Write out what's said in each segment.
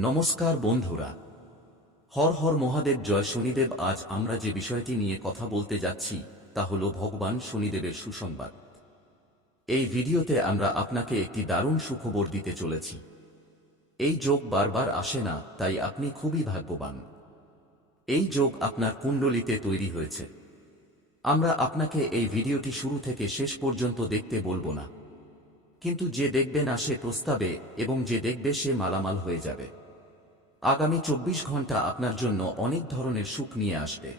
নমস্কার বন্ধুরা। হর হর মহাদেব, জয় শনিদেব। আজ আমরা যে বিষয়টি নিয়ে কথা বলতে যাচ্ছি, তা হল ভগবান শনিদেবের সুসংবাদ। এই ভিডিওতে আমরা আপনাকে একটি দারুণ সুখবর দিতে চলেছি। এই যোগ বারবার আসে না, তাই আপনি খুবই ভাগ্যবান। এই যোগ আপনার কুণ্ডলিতে তৈরি হয়েছে। আমরা আপনাকে এই ভিডিওটি শুরু থেকে শেষ পর্যন্ত দেখতে বলব না। কিন্তু যে দেখবে না সে প্রস্তাবে, এবং যে দেখবে সে মালামাল হয়ে যাবে। আগামী চব্বিশ ঘণ্টা আপনার জন্য অনেক ধরনের সুখ নিয়ে আসবে।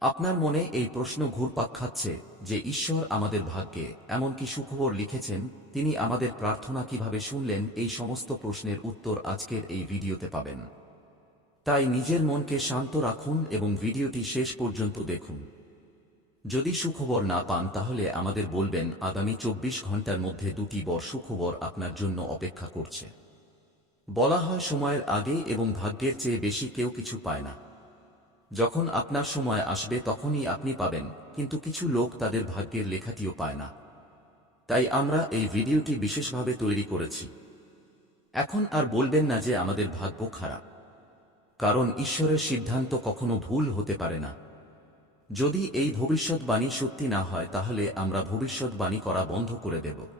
আপনার মনে এই প্রশ্ন ঘুরপাক খাচ্ছে যে, ঈশ্বর আমাদের ভাগ্যে এমনকি সুখবর লিখেছেন? তিনি আমাদের প্রার্থনা কীভাবে শুনলেন? এই সমস্ত প্রশ্নের উত্তর আজকের এই ভিডিওতে পাবেন। তাই নিজের মনকে শান্ত রাখুন এবং ভিডিওটি শেষ পর্যন্ত দেখুন। যদি সুখবর না পান, তাহলে আমাদের বলবেন, আগামী চব্বিশ ঘণ্টার মধ্যে দুটি বর সুখবর আপনার জন্য অপেক্ষা করছে। বলা হয় সময়ের আগে এবং ভাগ্যের চেয়ে বেশি কেউ কিছু পায় না। যখন আপনার সময় আসবে তখনই আপনি পাবেন, কিন্তু কিছু লোক তাদের ভাগ্যের লেখাটিও পায় না। তাই আমরা এই ভিডিওটি বিশেষভাবে তৈরি করেছি। এখন আর বলবেন না যে আমাদের ভাগ্য খারাপ। কারণ ঈশ্বরের সিদ্ধান্ত কখনো ভুল হতে পারে না। যদি এই ভবিষ্যৎবাণী সত্যি না হয়, তাহলে আমরা ভবিষ্যৎবাণী করা বন্ধ করে দেব।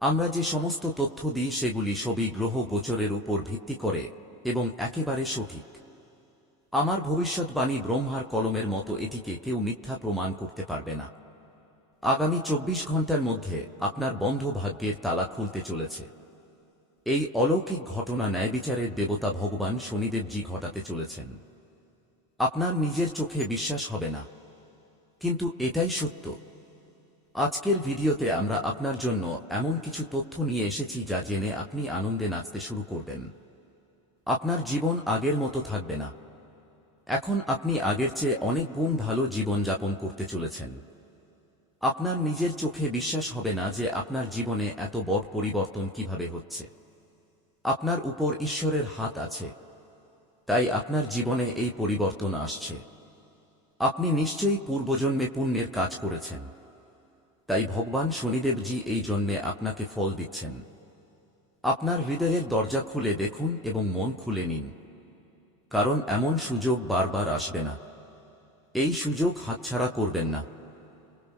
আমরা যে সমস্ত তথ্য দিই সেগুলি সবই গ্রহ গোচরের উপর ভিত্তি করে এবং একেবারে সঠিক। আমার ভবিষ্যৎবাণী ব্রহ্মার কলমের মতো এটিকে কেউ মিথ্যা প্রমাণ করতে পারবে না। আগামী চব্বিশ ঘণ্টার মধ্যে আপনার বন্ধ ভাগ্যের তালা খুলতে চলেছে। এই অলৌকিক ঘটনা ন্যায় বিচারের দেবতা ভগবান শনিদেবজি ঘটাতে চলেছেন। আপনার নিজের চোখে বিশ্বাস হবে না। কিন্তু এটাই সত্য। আজকের ভিডিওতে আমরা আপনার জন্য এমন কিছু তথ্য নিয়ে এসেছি যা জেনে আপনি আনন্দে নাচতে শুরু করবেন। আপনার জীবন আগের মতো থাকবে না। এখন আপনি আগের চেয়ে অনেক গুণ ভালো জীবনযাপন করতে চলেছেন। আপনার নিজের চোখে বিশ্বাস হবে না যে আপনার জীবনে এত বড় পরিবর্তন কীভাবে হচ্ছে। আপনার উপর ঈশ্বরের হাত আছে। তাই আপনার জীবনে এই পরিবর্তন আসছে। আপনি নিশ্চয়ই পূর্বজন্মে পুণ্যের কাজ করেছেন। তাই ভগবান শনিদেবজি এই জন্মে আপনাকে ফল দিচ্ছেন। আপনার হৃদয়ের দরজা খুলে দেখুন এবং মন খুলে নিন। কারণ এমন সুযোগ বারবার আসবে না। এই সুযোগ হাতছাড়া করবেন না।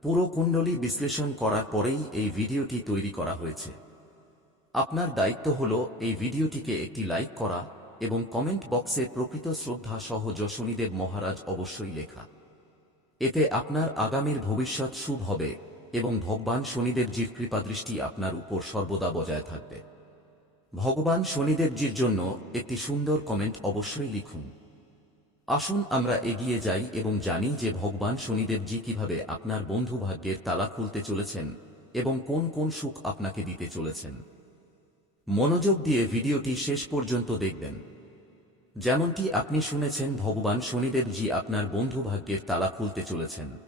পুরো কুণ্ডলী বিশ্লেষণ করার পরেই এই ভিডিওটি তৈরি করা হয়েছে। আপনার দায়িত্ব হল এই ভিডিওটিকে একটি লাইক করা এবং কমেন্ট বক্সে প্রকৃত শ্রদ্ধা সহ যশনীদেব মহারাজ অবশ্যই লেখা। এতে আপনার আগামীর ভবিষ্যৎ শুভ হবে। এবং ভগবান শনিদেবজির কৃপাদৃষ্টি আপনার উপর সর্বদা বজায় থাকবে। ভগবান শনিদেবজির জন্য একটি সুন্দর কমেন্ট অবশ্যই লিখুন। আসুন আমরা এগিয়ে যাই এবং জানি যে ভগবান শনিদেবজি কীভাবে আপনার বন্ধু ভাগ্যের তালা খুলতে চলেছেন এবং কোন কোন সুখ আপনাকে দিতে চলেছেন। মনোযোগ দিয়ে ভিডিওটি শেষ পর্যন্ত দেখবেন। যেমনটি আপনি শুনেছেন, ভগবান শনিদেবজি আপনার বন্ধু ভাগ্যের তালা খুলতে চলেছেন।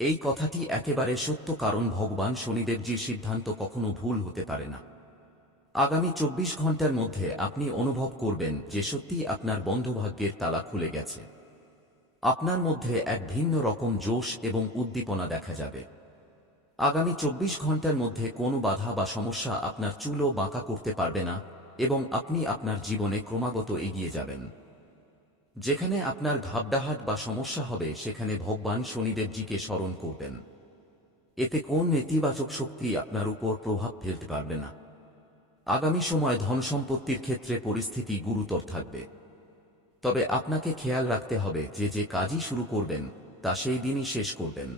এই কথাটি একেবারে সত্য কারণ ভগবান শনিদেবজির সিদ্ধান্ত কখনো ভুল হতে পারে না। আগামী চব্বিশ ঘণ্টার মধ্যে আপনি অনুভব করবেন যে সত্যি আপনার বন্ধভাগ্যের তালা খুলে গেছে। আপনার মধ্যে এক ভিন্ন রকম জোশ এবং উদ্দীপনা দেখা যাবে। আগামী চব্বিশ ঘণ্টার মধ্যে কোনো বাধা বা সমস্যা আপনার চুলও বাঁকা করতে পারবে না এবং আপনি আপনার জীবনে ক্রমাগত এগিয়ে যাবেন। যেখানে আপনার ঘাবডাহাট বা সমস্যা হবে, সেখানে ভগবান শনিদেবজিকে স্মরণ করবেন। এতে কোন নেতিবাচক শক্তি আপনার উপর প্রভাব ফেলতে পারবে না। আগামী সময় ধন সম্পত্তির ক্ষেত্রে পরিস্থিতি গুরুতর থাকবে। তবে আপনাকে খেয়াল রাখতে হবে যে যে কাজই শুরু করবেন, তা সেই দিনই শেষ করবেন।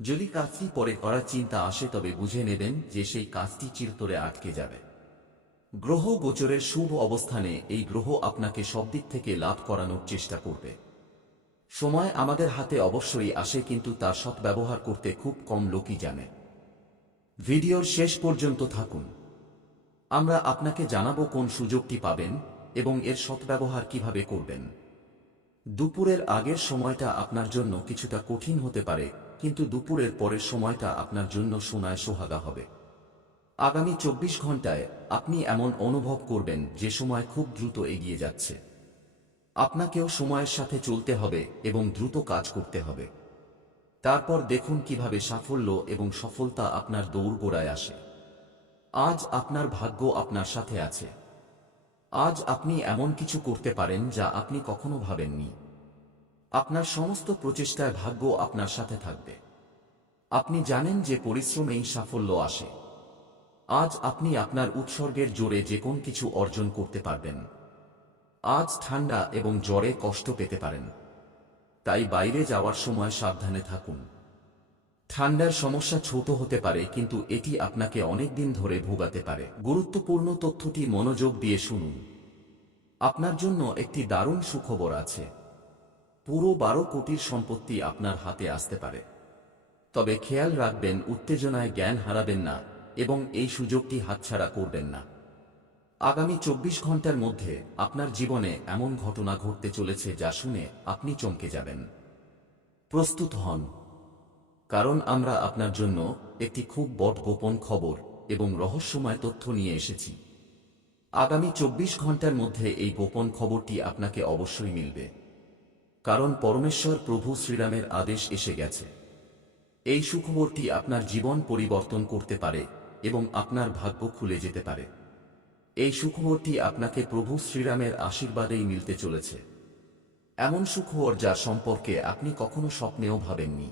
যদি কাজটি পরে করার চিন্তা আসে, তবে বুঝে নেবেন যে সেই কাজটি চিরতরে আটকে যাবে। গ্রহ গোচরের শুভ অবস্থানে এই গ্রহ আপনাকে সব দিক থেকে লাভ করানোর চেষ্টা করবে। সময় আমাদের হাতে অবশ্যই আসে কিন্তু তার সৎব্যবহার করতে খুব কম লোকই জানে। ভিডিওর শেষ পর্যন্ত থাকুন। আমরা আপনাকে জানাব কোন সুযোগটি পাবেন এবং এর সৎব্যবহার কীভাবে করবেন। দুপুরের আগের সময়টা আপনার জন্য কিছুটা কঠিন হতে পারে, কিন্তু দুপুরের পরের সময়টা আপনার জন্য সোনায় সোহাগা হবে। আগামী চব্বিশ ঘন্টায় আপনি এমন অনুভব করবেন যে সময় খুব দ্রুত এগিয়ে যাচ্ছে। আপনাকেও সময়ের সাথে চলতে হবে এবং দ্রুত কাজ করতে হবে। তারপর দেখুন কীভাবে সাফল্য এবং সফলতা আপনার দৌড়গোড়ায় আসে। আজ আপনার ভাগ্য আপনার সাথে আছে। আজ আপনি এমন কিছু করতে পারেন যা আপনি কখনো ভাবেননি। আপনার সমস্ত প্রচেষ্টায় ভাগ্য আপনার সাথে থাকবে। আপনি জানেন যে পরিশ্রমেই সাফল্য আসে। আজ আপনি আপনার উৎসর্গের জোরে যে কোন কিছু অর্জন করতে পারবেন। আজ ঠান্ডা এবং জ্বরে কষ্ট পেতে পারেন। তাই বাইরে যাওয়ার সময় সাবধানে থাকুন। ঠান্ডার সমস্যা ছোট হতে পারে, কিন্তু এটি আপনাকে অনেক দিন ধরে ভোগাতে পারে। গুরুত্বপূর্ণ তথ্যটি মনোযোগ দিয়ে শুনুন। আপনার জন্য একটি দারুণ সুখবর আছে। পুরো বারো কোটির সম্পত্তি আপনার হাতে আসতে পারে। তবে খেয়াল রাখবেন, উত্তেজনায় জ্ঞান হারাবেন না। এবং এই সুযোগটি হাতছাড়া করবেন না। আগামী চব্বিশ ঘণ্টার মধ্যে আপনার জীবনে এমন ঘটনা ঘটতে চলেছে যা শুনে আপনি চমকে যাবেন। প্রস্তুত হন। কারণ আমরা আপনার জন্য একটি খুব বড় গোপন খবর এবং রহস্যময় তথ্য নিয়ে এসেছি। আগামী চব্বিশ ঘণ্টার মধ্যে এই গোপন খবরটি আপনাকে অবশ্যই মিলবে। কারণ পরমেশ্বর প্রভু শ্রীরামের আদেশ এসে গেছে। এই সুখবরটি আপনার জীবন পরিবর্তন করতে পারে এবং আপনার ভাগ্য খুলে যেতে পারে। এই সুখবরটি আপনাকে প্রভু শ্রীরামের আশীর্বাদেই মিলতে চলেছে। এমন সুখবর যা সম্পর্কে আপনি কখনো স্বপ্নেও ভাবেননি।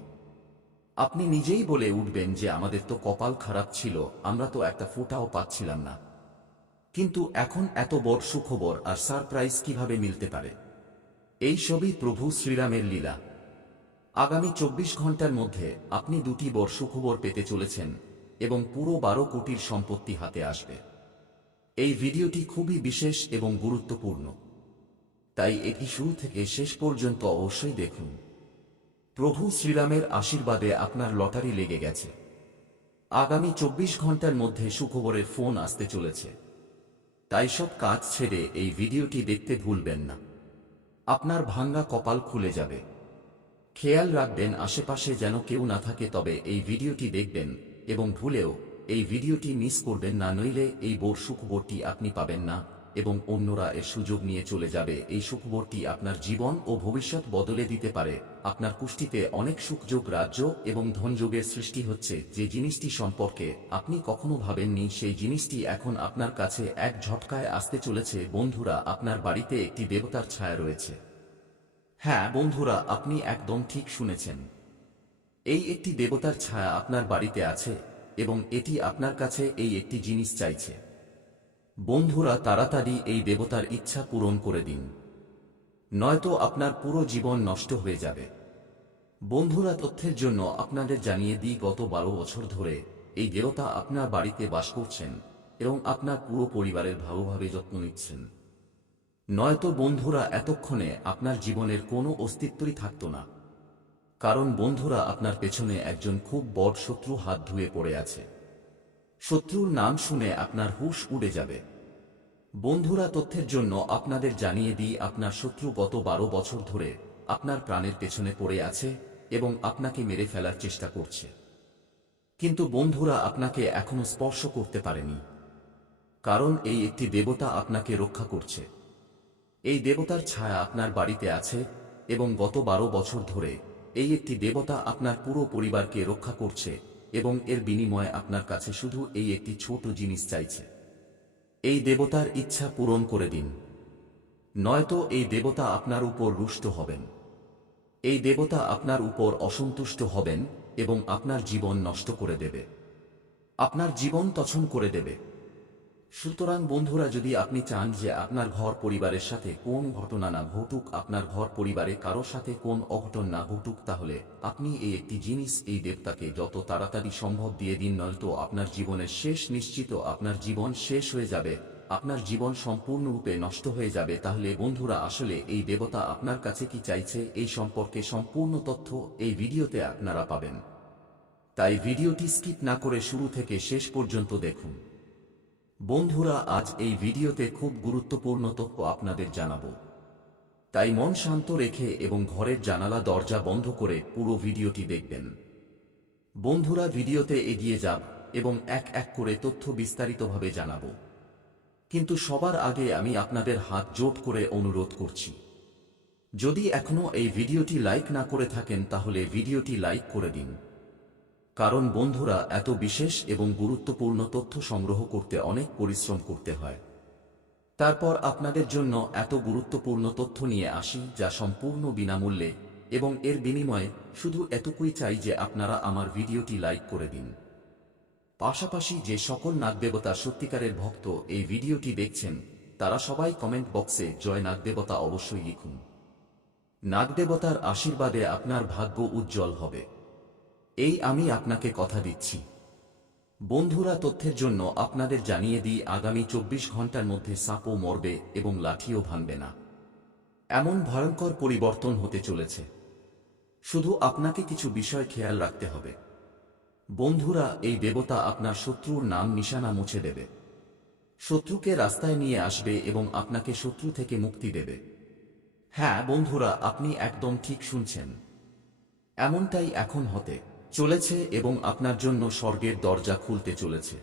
আপনি নিজেই বলে উঠবেন যে আমাদের তো কপাল খারাপ ছিল, আমরা তো একটা ফোঁটাও পাচ্ছিলাম না। কিন্তু এখন এত বড় সুখবর আর সারপ্রাইজ কীভাবে মিলতে পারে? এই সবই প্রভু শ্রীরামের লীলা। আগামী চব্বিশ ঘণ্টার মধ্যে আপনি দুটি বড় সুখবর পেতে চলেছেন এবং পুরো বারো কোটির সম্পত্তি হাতে আসবে। এই ভিডিওটি খুবই বিশেষ এবং গুরুত্বপূর্ণ। তাই এটি শুরু থেকে শেষ পর্যন্ত অবশ্যই দেখুন। প্রভু শ্রীরামের আশীর্বাদে আপনার লটারি লেগে গেছে। আগামী চব্বিশ ঘণ্টার মধ্যে সুখবরের ফোন আসতে চলেছে। তাই সব কাজ ছেড়ে এই ভিডিওটি দেখতে ভুলবেন না। আপনার ভাঙ্গা কপাল খুলে যাবে। খেয়াল রাখবেন আশেপাশে যেন কেউ না থাকে, তবে এই ভিডিওটি দেখবেন এবং ভুলেও এই ভিডিওটি মিস করবেন না, নইলে এই বোর সুখবরটি আপনি পাবেন না এবং অন্যরা এর সুযোগ নিয়ে চলে যাবে। এই সুখবরটি আপনার জীবন ও ভবিষ্যৎ বদলে দিতে পারে। আপনার কুষ্টিতে অনেক সুখযোগ রাজ্য এবং ধনযোগের সৃষ্টি হচ্ছে। যে জিনিসটি সম্পর্কে আপনি কখনো ভাবেননি, সেই জিনিসটি এখন আপনার কাছে এক ঝটকায় আসতে চলেছে। বন্ধুরা, আপনার বাড়িতে একটি দেবতার ছায়া রয়েছে। হ্যাঁ বন্ধুরা, আপনি একদম ঠিক শুনেছেন। এই একটি দেবতার ছায়া আপনার বাড়িতে আছে, এবং এটি আপনার কাছে এই একটি জিনিস চাইছে। বন্ধুরা, তাড়াতাড়ি এই দেবতার ইচ্ছা পূরণ করে দিন। নয়তো আপনার পুরো জীবন নষ্ট হয়ে যাবে। বন্ধুরা, তথ্যের জন্য আপনাদের জানিয়ে দিই, গত বারো বছর ধরে এই দেবতা আপনার বাড়িতে বাস করছেন এবং আপনার পুরো পরিবারের ভালোভাবে যত্ন নিচ্ছেন। নয়তো বন্ধুরা, এতক্ষণে আপনার জীবনের কোনো অস্তিত্বই থাকত না। কারণ বন্ধুরা আপনার পেছনে একজন খুব বড় শত্রু হাত ধুয়ে পড়ে আছে। শত্রুর নাম শুনে আপনার হুশ উড়ে যাবে। বন্ধুরা তথ্যের জন্য আপনাদের জানিয়ে দিই, আপনার শত্রু গত বারো বছর ধরে আপনার প্রাণের পেছনে পড়ে আছে এবং আপনাকে মেরে ফেলার চেষ্টা করছে। কিন্তু বন্ধুরা আপনাকে এখনও স্পর্শ করতে পারেনি। কারণ এই একটি দেবতা আপনাকে রক্ষা করছে। এই দেবতার ছায়া আপনার বাড়িতে আছে এবং গত বারো বছর ধরে এই একটি দেবতা আপনার পুরো পরিবারকে রক্ষা করছে এবং এর বিনিময়ে আপনার কাছে শুধু এই একটি ছোট জিনিস চাইছে। এই দেবতার ইচ্ছা পূরণ করে দিন। নয়তো এই দেবতা আপনার উপর রুষ্ট হবেন। এই দেবতা আপনার উপর অসন্তুষ্ট হবেন এবং আপনার জীবন নষ্ট করে দেবে। আপনার জীবন তছন করে দেবে। সুতরাং বন্ধুরা, যদি আপনি চান যে আপনার ঘর পরিবারের সাথে কোন ঘটনা না ঘটুক, আপনার ঘর পরিবারে কারোর সাথে কোন অঘটন না ঘটুক, তাহলে আপনি এই একটি জিনিস এই দেবতাকে যত তাড়াতাড়ি সম্ভব দিয়ে দিন, নয়তো আপনার জীবনের শেষ নিশ্চিত আপনার জীবন শেষ হয়ে যাবে, আপনার জীবন সম্পূর্ণরূপে নষ্ট হয়ে যাবে। তাহলে বন্ধুরা, আসলে এই দেবতা আপনার কাছে কি চাইছে এই সম্পর্কে সম্পূর্ণ তথ্য এই ভিডিওতে আপনারা পাবেন। তাই ভিডিওটি স্কিপ না করে শুরু থেকে শেষ পর্যন্ত দেখুন। বন্ধুরা, আজ এই ভিডিওতে খুব গুরুত্বপূর্ণ তথ্য আপনাদের জানাব। তাই মন শান্ত রেখে এবং ঘরের জানালা, দরজা বন্ধ করে পুরো ভিডিওটি দেখবেন। বন্ধুরা, ভিডিওতে এগিয়ে যান এবং এক এক করে তথ্য বিস্তারিতভাবে জানাব। কিন্তু সবার আগে আমি আপনাদের হাত জোট করে অনুরোধ করছি। যদি এখনও এই ভিডিওটি লাইক না করে থাকেন, তাহলে ভিডিওটি লাইক করে দিন। কারণ বন্ধুরা এত বিশেষ এবং গুরুত্বপূর্ণ তথ্য সংগ্রহ করতে অনেক পরিশ্রম করতে হয়। তারপর আপনাদের জন্য এত গুরুত্বপূর্ণ তথ্য নিয়ে আসি যা সম্পূর্ণ বিনামূল্যে এবং এর বিনিময়ে শুধু এতটুকুই চাই যে আপনারা আমার ভিডিওটি লাইক করে দিন। পাশাপাশি যে সকল নাগদেবতা সত্যিকারের ভক্ত এই ভিডিওটি দেখছেন, তারা সবাই কমেন্ট বক্সে জয় নাগদেবতা অবশ্যই লিখুন। নাগদেবতার আশীর্বাদে আপনার ভাগ্য উজ্জ্বল হবে। এই আমি আপনাকে কথা দিচ্ছি। বন্ধুরা, তথ্যের জন্য আপনাদের জানিয়ে দিই, আগামী চব্বিশ ঘণ্টার মধ্যে সাপও মরবে এবং লাঠিও ভাঙবে না। এমন ভয়ঙ্কর পরিবর্তন হতে চলেছে। শুধু আপনাকে কিছু বিষয় খেয়াল রাখতে হবে। বন্ধুরা, এই দেবতা আপনার শত্রুর নাম নিশানা মুছে দেবে। শত্রুকে রাস্তায় নিয়ে আসবে এবং আপনাকে শত্রু থেকে মুক্তি দেবে। হ্যাঁ বন্ধুরা, আপনি একদম ঠিক শুনছেন। এমনটাই এখন হতে চলেছে এবং আপনার জন্য স্বর্গের দরজা খুলতে চলেছে।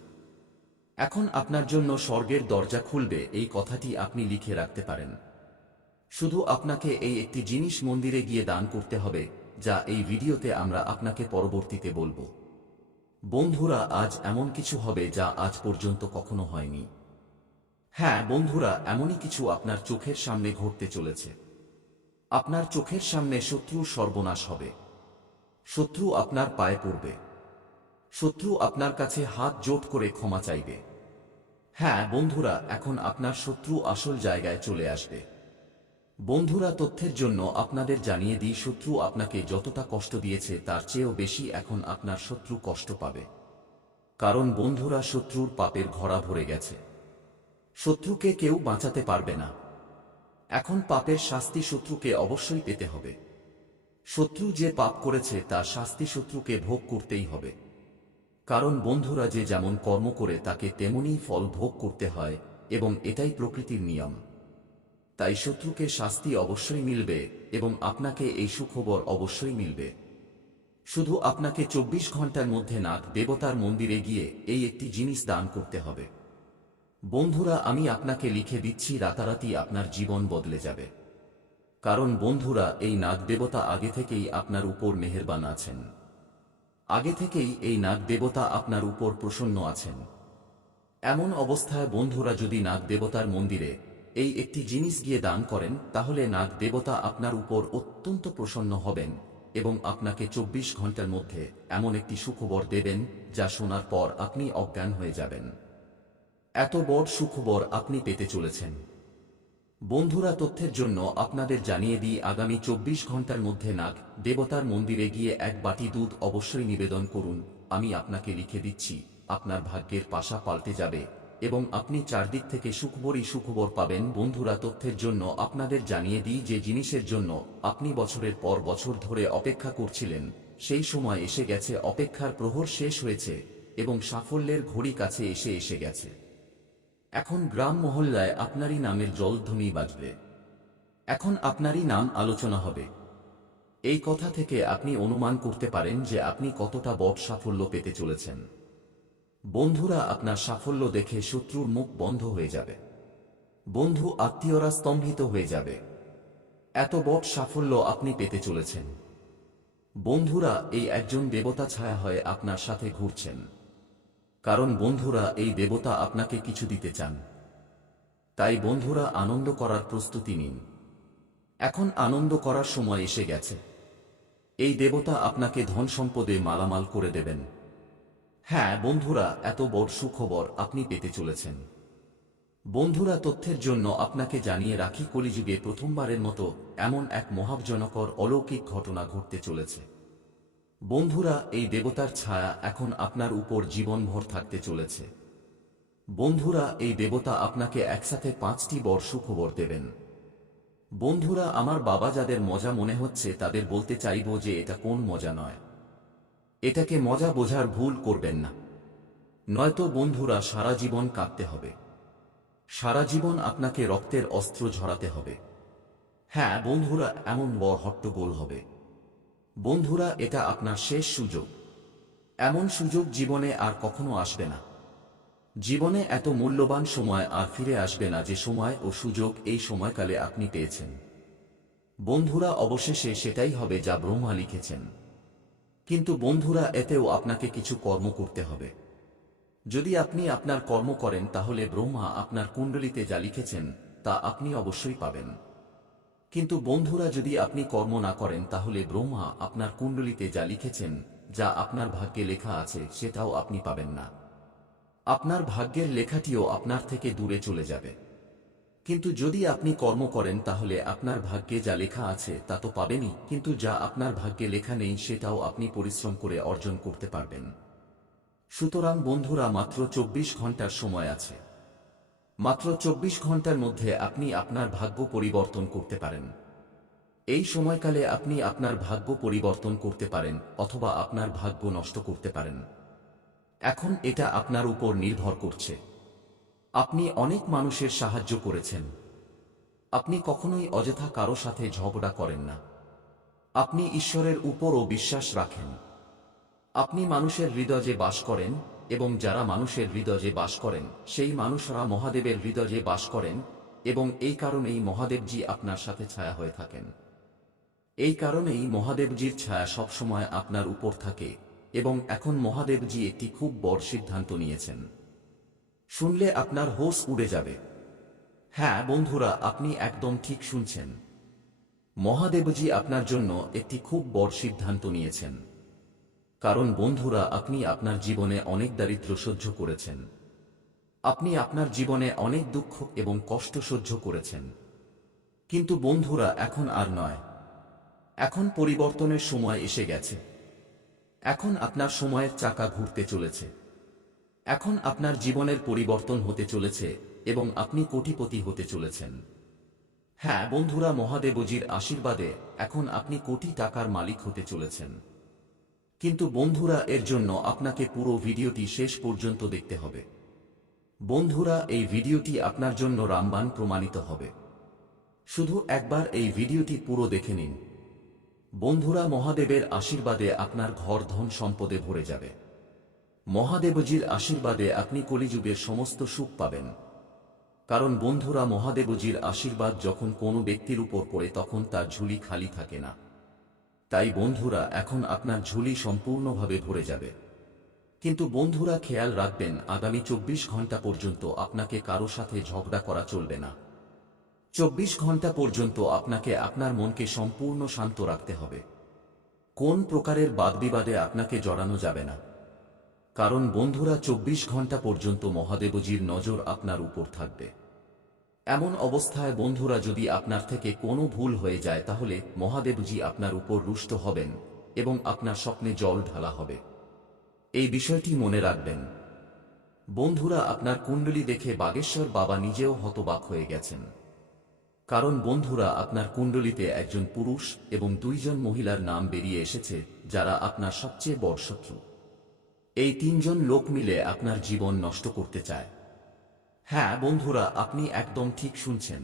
এখন আপনার জন্য স্বর্গের দরজা খুলবে, এই কথাটি আপনি লিখে রাখতে পারেন। শুধু আপনাকে এই একটি জিনিস মন্দিরে গিয়ে দান করতে হবে, যা এই ভিডিওতে আমরা আপনাকে পরবর্তীতে বলব। বন্ধুরা, আজ এমন কিছু হবে যা আজ পর্যন্ত কখনো হয়নি। হ্যাঁ বন্ধুরা, এমনই কিছু আপনার চোখের সামনে ঘটতে চলেছে। আপনার চোখের সামনে শত্রুর সর্বনাশ হবে। শত্রু আপনার পায়ে পড়বে। শত্রু আপনার কাছে হাত জোট করে ক্ষমা চাইবে। হ্যাঁ বন্ধুরা, এখন আপনার শত্রু আসল জায়গায় চলে আসবে। বন্ধুরা, তথ্যের জন্য আপনাদের জানিয়ে দিই, শত্রু আপনাকে যতটা কষ্ট দিয়েছে, তার চেয়েও বেশি এখন আপনার শত্রু কষ্ট পাবে। কারণ বন্ধুরা, শত্রুর পাপের ঘরা ভরে গেছে। শত্রুকে কেউ বাঁচাতে পারবে না। এখন পাপের শাস্তি শত্রুকে অবশ্যই পেতে হবে। শত্রু যে পাপ করেছে তার শাস্তি শত্রুকে ভোগ করতেই হবে। কারণ বন্ধুরা যে যেমন কর্ম করে তাকে তেমনই ফল ভোগ করতে হয় এবং এটাই প্রকৃতির নিয়ম। তাই শত্রুকে শাস্তি অবশ্যই মিলবে এবং আপনাকে এই সুখবর অবশ্যই মিলবে। শুধু আপনাকে চব্বিশ ঘণ্টার মধ্যে নাগ দেবতার মন্দিরে গিয়ে এই একটি জিনিস দান করতে হবে। বন্ধুরা, আমি আপনাকে লিখে দিচ্ছি, রাতারাতি আপনার জীবন বদলে যাবে। কারণ বন্ধুরা, এই নাগ দেবতা আগে থেকেই আপনার উপর মেহেরবান আছেন। আগে থেকেই এই নাগ দেবতা আপনার উপর প্রসন্ন আছেন। এমন অবস্থায় বন্ধুরা, যদি নাগ দেবতার মন্দিরে এই একটি জিনিস গিয়ে দান করেন, তাহলে নাগ দেবতা আপনার উপর অত্যন্ত প্রসন্ন হবেন এবং আপনাকে চব্বিশ ঘণ্টার মধ্যে এমন একটি সুখবর দেবেন, যা শোনার পর আপনি অজ্ঞান হয়ে যাবেন। এত বড় সুখবর আপনি পেতে চলেছেন। বন্ধুরা তথ্যের জন্য আপনাদের জানিয়ে দিই, আগামী চব্বিশ ঘণ্টার মধ্যে নাগ দেবতার মন্দিরে গিয়ে এক বাটি দুধ অবশ্যই নিবেদন করুন। আমি আপনাকে লিখে দিচ্ছি, আপনার ভাগ্যের পাশা পাল্টে যাবে এবং আপনি চারদিক থেকে সুখবরই সুখবর পাবেন। বন্ধুরা তথ্যের জন্য আপনাদের জানিয়ে দিই যে জিনিসের জন্য আপনি বছরের পর বছর ধরে অপেক্ষা করছিলেন, সেই সময় এসে গেছে, অপেক্ষার প্রহর শেষ হয়েছে এবং সাফল্যের ঘড়ি কাছে এসে এসে গেছে। এখন গ্রাম মহল্লায় আপনারই নামের জলধ্বনি বাজবে। এখন আপনারই নাম আলোচনা হবে। এই কথা থেকে আপনি অনুমান করতে পারেন যে আপনি কতটা বট সাফল্য পেতে চলেছেন। বন্ধুরা, আপনার সাফল্য দেখে শত্রুর মুখ বন্ধ হয়ে যাবে। বন্ধু আত্মীয়রা স্তম্ভিত হয়ে যাবে। এত বড় সাফল্য আপনি পেতে চলেছেন। বন্ধুরা, এই একজন দেবতা ছায়া হয়ে আপনার সাথে ঘুরছেন। কারণ বন্ধুরা, এই দেবতা আপনাকে কিছু দিতে চান। তাই বন্ধুরা, আনন্দ করার প্রস্তুতি নিন। এখন আনন্দ করার সময় এসে গেছে। এই দেবতা আপনাকে ধন সম্পদে মালামাল করে দেবেন। হ্যাঁ বন্ধুরা, এত বড় সুখবর আপনি পেতে চলেছেন। বন্ধুরা, তথ্যের জন্য আপনাকে জানিয়ে রাখি, কলিযুগে প্রথমবারের মতো এমন এক মহাবজনকর অলৌকিক ঘটনা ঘটতে চলেছে। বন্ধুরা, এই দেবতার ছায়া এখন আপনার উপর জীবনভর থাকতে চলেছে। বন্ধুরা, এই দেবতা আপনাকে একসাথে পাঁচটি বড় সুখবর দেবেন। বন্ধুরা, আমার বাবা যাদের মজা মনে হচ্ছে, তাদের বলতে চাইব যে এটা কোন মজা নয়। এটাকে মজা বোঝার ভুল করবেন না। নয়তো বন্ধুরা, সারা জীবন কাঁদতে হবে। সারা জীবন আপনাকে রক্তের অস্ত্র ঝরাতে হবে। হ্যাঁ বন্ধুরা, এমন বর হট্টগোল হবে। বন্ধুরা, এটা আপনার শেষ সুযোগ। এমন সুযোগ জীবনে আর কখনো আসবে না। জীবনে এত মূল্যবান সময় আর ফিরে আসবে না যে সময় ও সুযোগ এই সময়কালে আপনি পেয়েছেন। বন্ধুরা, অবশেষে সেটাই হবে যা ব্রহ্মা লিখেছেন। কিন্তু বন্ধুরা, এতেও আপনাকে কিছু কর্ম করতে হবে। যদি আপনি আপনার কর্ম করেন, তাহলে ব্রহ্মা আপনার কুণ্ডলিতে যা লিখেছেন, তা আপনি অবশ্যই পাবেন। কিন্তু বন্ধুরা, যদি আপনি কর্ম না করেন, তাহলে ব্রহ্মা আপনার কুণ্ডলিতে যা লিখেছেন, যা আপনার ভাগ্যে লেখা আছে, সেটাও আপনি পাবেন না। আপনার ভাগ্যের লেখাটিও আপনার থেকে দূরে চলে যাবে। কিন্তু যদি আপনি কর্ম করেন, তাহলে আপনার ভাগ্যে যা লেখা আছে, তা তো পাবেনই, কিন্তু যা আপনার ভাগ্যে লেখা নেই, সেটাও আপনি পরিশ্রম করে অর্জন করতে পারবেন। সুতরাং বন্ধুরা, মাত্র চব্বিশ ঘণ্টার সময় আছে। মাত্র চব্বিশ ঘণ্টার মধ্যে আপনি আপনার ভাগ্য পরিবর্তন করতে পারেন। এই সময়কালে আপনি আপনার ভাগ্য পরিবর্তন করতে পারেন অথবা আপনার ভাগ্য নষ্ট করতে পারেন। এখন এটা আপনার উপর নির্ভর করছে। আপনি অনেক মানুষের সাহায্য করেছেন। আপনি কখনোই অযথা কারও সাথে ঝগড়া করেন না। আপনি ঈশ্বরের উপরও বিশ্বাস রাখেন। আপনি মানুষের হৃদয়ে বাস করেন এবং যারা মানুষের হৃদয়ে বাস করেন, সেই মানুষরা মহাদেবের হৃদয়ে বাস করেন, এবং এই কারণেই মহাদেবজি আপনার সাথে ছায়া হয়ে থাকেন। এই কারণেই মহাদেবজির ছায়া সবসময় আপনার উপর থাকে, এবং এখন মহাদেবজি একটি খুব বড় সিদ্ধান্ত নিয়েছেন। শুনলে আপনার হোস উড়ে যাবে। হ্যাঁ বন্ধুরা, আপনি একদম ঠিক শুনছেন। মহাদেবজি আপনার জন্য একটি খুব বড় সিদ্ধান্ত নিয়েছেন। কারণ বন্ধুরা, আপনি আপনার জীবনে অনেক দারিদ্র্য সহ্য করেছেন। আপনি আপনার জীবনে অনেক দুঃখ এবং কষ্ট সহ্য করেছেন। কিন্তু বন্ধুরা, এখন আর নয়। এখন পরিবর্তনের সময় এসে গেছে। এখন আপনার সময়ের চাকা ঘুরতে চলেছে। এখন আপনার জীবনের পরিবর্তন হতে চলেছে এবং আপনি কোটিপতি হতে চলেছেন। হ্যাঁ বন্ধুরা, মহাদেবজির আশীর্বাদে এখন আপনি কোটি টাকার মালিক হতে চলেছেন। কিন্তু বন্ধুরা, এর জন্য আপনাকে পুরো ভিডিওটি শেষ পর্যন্ত দেখতে হবে। বন্ধুরা, এই ভিডিওটি আপনার জন্য রামবান প্রমাণিত হবে। শুধু একবার এই ভিডিওটি পুরো দেখে নিন। বন্ধুরা, মহাদেবের আশীর্বাদে আপনার ঘর ধন সম্পদে ভরে যাবে। মহাদেবজির আশীর্বাদে আপনি কলিযুগের সমস্ত সুখ পাবেন। কারণ বন্ধুরা, মহাদেবজির আশীর্বাদ যখন কোনো ব্যক্তির উপর পড়ে, তখন তার ঝুলি খালি থাকে না। তাই বন্ধুরা, এখন আপনার ঝুলি সম্পূর্ণভাবে ভরে যাবে। কিন্তু বন্ধুরা, খেয়াল রাখবেন, আগামী চব্বিশ ঘণ্টা পর্যন্ত আপনাকে কারও সাথে ঝগড়া করা চলবে না। চব্বিশ ঘণ্টা পর্যন্ত আপনাকে আপনার মনকে সম্পূর্ণ শান্ত রাখতে হবে। কোন প্রকারের বাদবিবাদে আপনাকে জড়ানো যাবে না। কারণ বন্ধুরা, চব্বিশ ঘণ্টা পর্যন্ত মহাদেবজির নজর আপনার উপর থাকবে। এমন অবস্থায় বন্ধুরা যদি আপনার থেকে কোনো ভুল হয়ে যায়, তাহলে মহাদেবজি আপনার উপর রুষ্ট হবেন এবং আপনার স্বপ্নে জল ঢালা হবে। এই বিষয়টি মনে রাখবেন। বন্ধুরা, আপনার কুণ্ডলী দেখে বাগেশ্বর বাবা নিজেও হতবাক হয়ে গেছেন। কারণ বন্ধুরা, আপনার কুণ্ডলিতে একজন পুরুষ এবং দুইজন মহিলার নাম বেরিয়ে এসেছে, যারা আপনার সবচেয়ে বড় শত্রু। এই তিনজন লোক মিলে আপনার জীবন নষ্ট করতে চায়। হ্যাঁ বন্ধুরা, আপনি একদম ঠিক শুনছেন।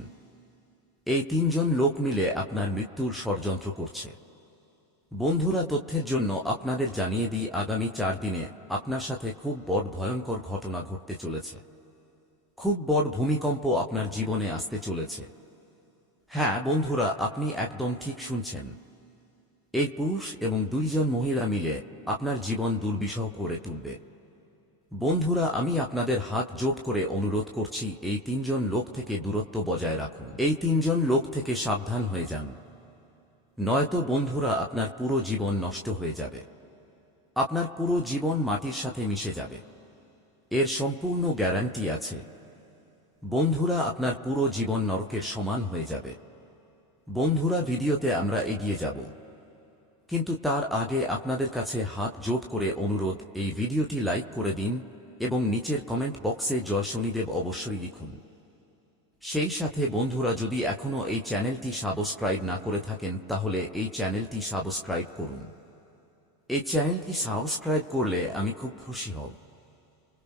এই তিনজন লোক মিলে আপনার মৃত্যুর ষড়যন্ত্র করছে। বন্ধুরা, তথ্যের জন্য আপনাদের জানিয়ে দিই, আগামী চার দিনে আপনার সাথে খুব বড় ভয়ঙ্কর ঘটনা ঘটতে চলেছে। খুব বড় ভূমিকম্প আপনার জীবনে আসতে চলেছে। হ্যাঁ বন্ধুরা, আপনি একদম ঠিক শুনছেন। এই পুরুষ এবং দুইজন মহিলা মিলে আপনার জীবন দুর্বিষহ করে তুলবে। বন্ধুরা, আমি আপনাদের হাত জোট করে অনুরোধ করছি, এই তিনজন লোক থেকে দূরত্ব বজায় রাখুন। এই তিনজন লোক থেকে সাবধান হয়ে যান। নয়তো বন্ধুরা, আপনার পুরো জীবন নষ্ট হয়ে যাবে। আপনার পুরো জীবন মাটির সাথে মিশে যাবে। এর সম্পূর্ণ গ্যারান্টি আছে। বন্ধুরা, আপনার পুরো জীবন নরকের সমান হয়ে যাবে। বন্ধুরা, ভিডিওতে আমরা এগিয়ে যাব। কিন্তু তার আগে আপনাদের কাছে হাত জোট করে অনুরোধ, এই ভিডিওটি লাইক করে দিন এবং নিচের কমেন্ট বক্সে জয় শনিদেব অবশ্যই লিখুন। সেই সাথে বন্ধুরা, যদি এখনও এই চ্যানেলটি সাবস্ক্রাইব না করে থাকেন, তাহলে এই চ্যানেলটি সাবস্ক্রাইব করুন। এই চ্যানেলটি সাবস্ক্রাইব করলে আমি খুব খুশি হব।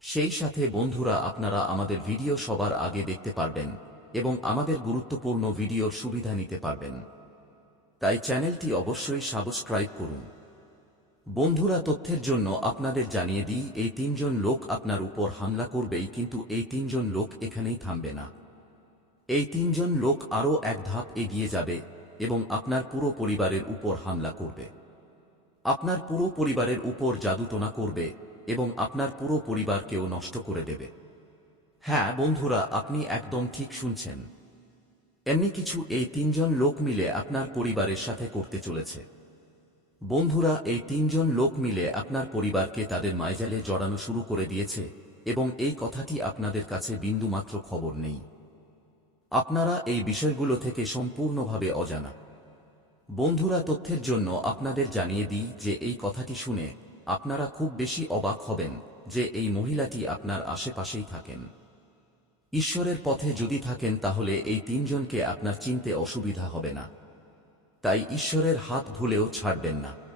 সেই সাথে বন্ধুরা, আপনারা আমাদের ভিডিও সবার আগে দেখতে পারবেন এবং আমাদের গুরুত্বপূর্ণ ভিডিওর সুবিধা নিতে পারবেন। তাই চ্যানেলটি অবশ্যই সাবস্ক্রাইব করুন। বন্ধুরা, তথ্যের জন্য আপনাদের জানিয়ে দিই, এই তিনজন লোক আপনার উপর হামলা করবেই, কিন্তু এই তিনজন লোক এখানেই থামবে না। এই তিনজন লোক আরও এক ধাপ এগিয়ে যাবে এবং আপনার পুরো পরিবারের উপর হামলা করবে। আপনার পুরো পরিবারের উপর জাদুটোনা করবে এবং আপনার পুরো পরিবারকেও নষ্ট করে দেবে। হ্যাঁ বন্ধুরা, আপনি একদম ঠিক শুনছেন। এমনি কিছু এই তিনজন লোক মিলে আপনার পরিবারের সাথে করতে চলেছে। বন্ধুরা, এই তিনজন লোক মিলে আপনার পরিবারকে তাদের মাইজালে জড়ানো শুরু করে দিয়েছে এবং এই কথাটি আপনাদের কাছে বিন্দুমাত্র খবর নেই। আপনারা এই বিষয়গুলো থেকে সম্পূর্ণভাবে অজানা। বন্ধুরা, তথ্যের জন্য আপনাদের জানিয়ে দিই যে এই কথাটি শুনে আপনারা খুব বেশি অবাক হবেন যে এই মহিলাটি আপনার আশেপাশেই থাকেন। ঈশ্বরের পথে যদি থাকেন, তাহলে এই তিনজনকে আপনার চিনতে অসুবিধা হবে না। তাই ঈশ্বরের হাত ভুলেও ছাড়বেন না।